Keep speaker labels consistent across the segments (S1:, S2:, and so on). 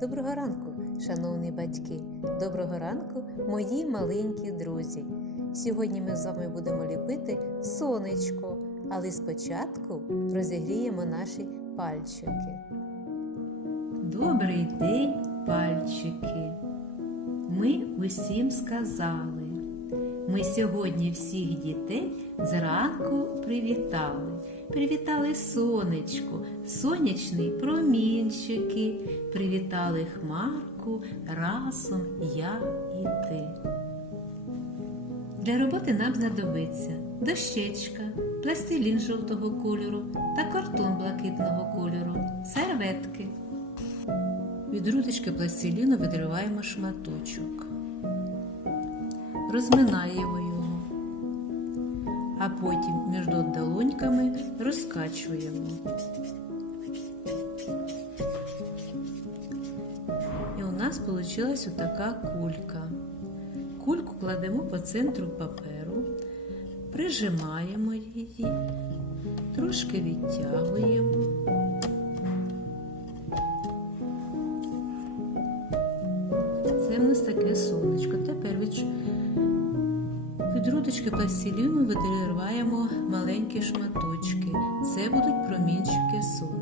S1: Доброго ранку, шановні батьки! Доброго ранку, мої маленькі друзі! Сьогодні ми з вами будемо ліпити сонечко, але спочатку розігріємо наші пальчики. Добрий день, пальчики! Ми усім сказали. Ми сьогодні всіх дітей зранку привітали. Привітали сонечко, сонячний промінчики, привітали хмарку разом я і ти. Для роботи нам знадобиться дощечка, пластилін жовтого кольору та картон блакитного кольору, серветки. Від руточки пластиліну відриваємо шматочок, розминаємо його, а потім між долоньками розкачуємо. І у нас вийшла отака кулька. Кульку кладемо по центру паперу, прижимаємо її, трошки відтягуємо. Це в нас таке сонечко. Тепер від, від рудочки пластиліну відриваємо маленькі шматочки. Це будуть промінчики сонечка.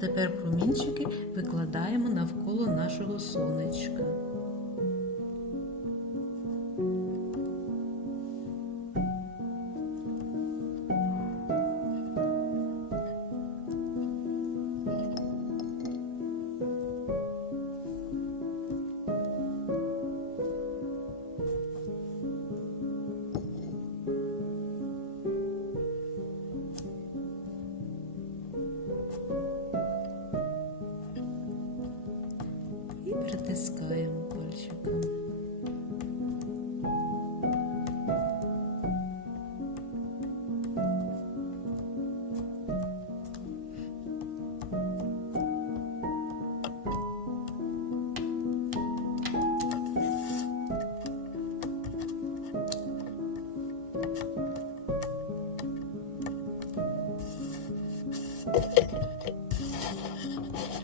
S1: Тепер промінчики викладаємо навколо нашого сонечка. Притискаємо пальчиком.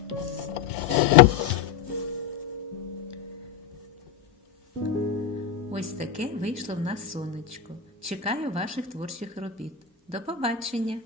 S1: Ось таке вийшло в нас сонечко. Чекаю ваших творчих робіт. До побачення!